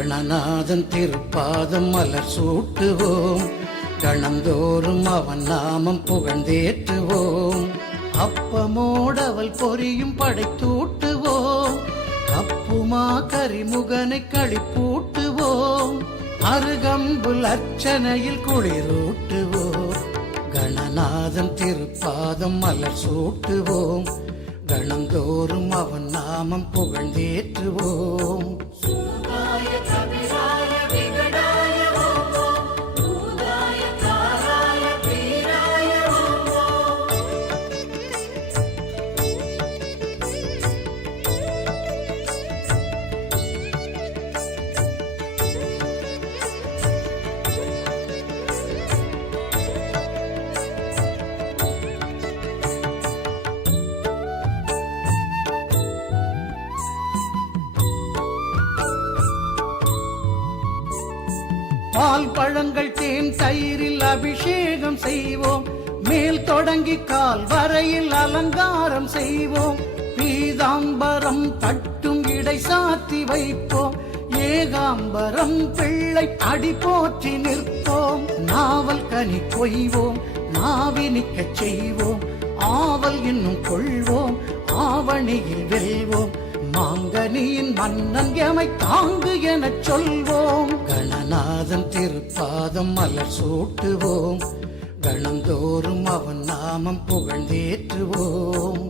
கணநாதன் திருப்பாதம் மலர் சூட்டுவோம், கணந்தோறும் அவன் நாமம் புகழ்ந்தேற்றுவோம். அப்பமோடவள் பொரியும் படைத்தூட்டுவோம், அப்புமா கரிமுகனை களிப்பூட்டுவோம். அருகம்புல் அர்ச்சனையில் குளிரூட்டுவோம், கணநாதன் திருப்பாதம் மலர் சூட்டுவோம், கணந்தோறும் அவன் நாமம் புகழ்ந்தேற்றுவோம். பால் பழங்கள் தேன் தயிரில் அபிஷேகம் செய்வோம், மேல் தொடங்கி கால் வரையில் அலங்காரம் செய்வோம். பீதாம்பரம் பட்டும் இடை சாத்தி வைப்போம், ஏகாம்பரம் பிள்ளை அடி போற்றி நிற்போம். நாவல் கனி கொய்வோம், நாவினிக்க செய்வோம், ஆவல் இன்னும் கொள்வோம், ஆவணியில் வெல்வோம். மாங்கனியின் மன்னன் எமை தாங்கு எனச் சொல்வோம், கணநாதன் திருப்பாதம் மலர் சூட்டுவோம், கணந்தோறும் அவன் நாமம் புகழ்ந்தேற்றுவோம்.